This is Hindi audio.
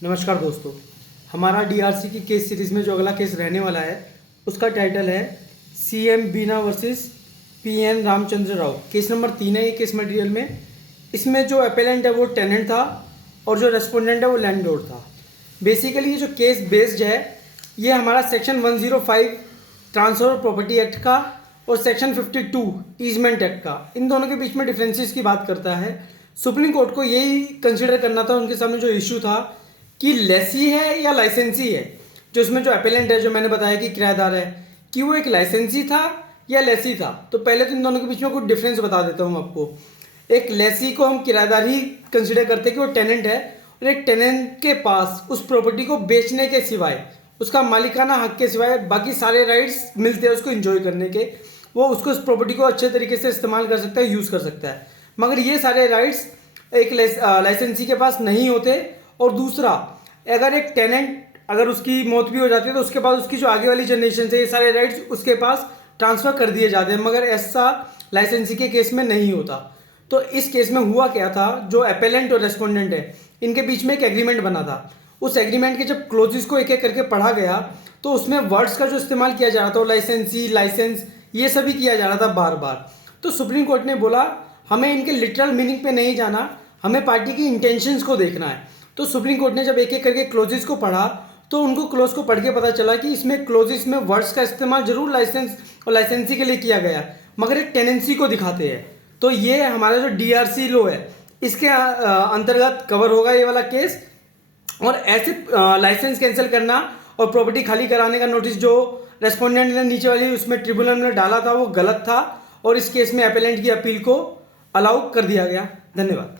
नमस्कार दोस्तों। हमारा डीआरसी की केस सीरीज़ में जो अगला केस रहने वाला है उसका टाइटल है CM Beena versus PN Ramachandra Rao. Case number 3 है ये केस मटेरियल में। इसमें जो अपेलेंट है वो टेनेंट था और जो रेस्पोंडेंट है वो लैंडलॉर्ड था। बेसिकली ये जो केस बेस्ड है ये हमारा section 105 transfer of property act का और सेक्शन 52 ईजमेंट एक्ट का, इन दोनों के बीच में डिफरेंसेस की बात करता है। सुप्रीम कोर्ट को यही कंसिडर करना था, उनके सामने जो इशू था कि लेसी है या लाइसेंसी है। जो इसमें जो अपेलेंट है, जो मैंने बताया कि किराएदार है, कि वो एक लाइसेंसी था या लेसी था। तो पहले तो इन दोनों के बीच में कुछ डिफरेंस बता देता हूँ आपको। एक लेसी को हम किराएदार ही कंसिडर करते हैं कि वो टेनेंट है, और एक टेनेंट के पास उस प्रॉपर्टी को बेचने के सिवाय, उसका मालिकाना हक के सिवाय बाकी सारे राइट्स मिलते हैं उसको एंजॉय करने के। वो उसको उस प्रॉपर्टी को अच्छे तरीके से इस्तेमाल कर सकता है, यूज़ कर सकता है। मगर ये सारे राइट्स एक लाइसेंसी के पास नहीं होते। और दूसरा, अगर एक टेनेंट अगर उसकी मौत भी हो जाती है तो उसके बाद उसकी जो आगे वाली जनरेशन है ये सारे राइट्स उसके पास ट्रांसफ़र कर दिए जाते हैं, मगर ऐसा लाइसेंसी के केस में नहीं होता। तो इस केस में हुआ क्या था, जो अपेलेंट और रेस्पोंडेंट है इनके बीच में एक एग्रीमेंट बना था। उस एग्रीमेंट के जब क्लोजेस को एक एक करके पढ़ा गया तो उसमें वर्ड्स का जो इस्तेमाल किया जा रहा था, लाइसेंसी, लाइसेंस, ये सभी किया जा रहा था बार बार। तो सुप्रीम कोर्ट ने बोला हमें इनके लिटरल मीनिंग पे नहीं जाना, हमें पार्टी की इंटेंशंस को देखना है। तो सुप्रीम कोर्ट ने जब एक एक करके क्लोजेस को पढ़ा तो उनको क्लोज को पढ़ के पता चला कि इसमें क्लोजेस में वर्ड्स का इस्तेमाल जरूर लाइसेंस और लाइसेंसी के लिए किया गया, मगर एक टेनेंसी को दिखाते हैं। तो ये हमारा जो डीआरसी लॉ है इसके अंतर्गत कवर होगा ये वाला केस। और ऐसे लाइसेंस कैंसिल करना और प्रॉपर्टी खाली कराने का नोटिस जो रेस्पोंडेंट ने नीचे वाली उसमें ट्रिब्यूनल में डाला था वो गलत था, और इस केस में अपेलेंट की अपील को अलाउ कर दिया गया। धन्यवाद।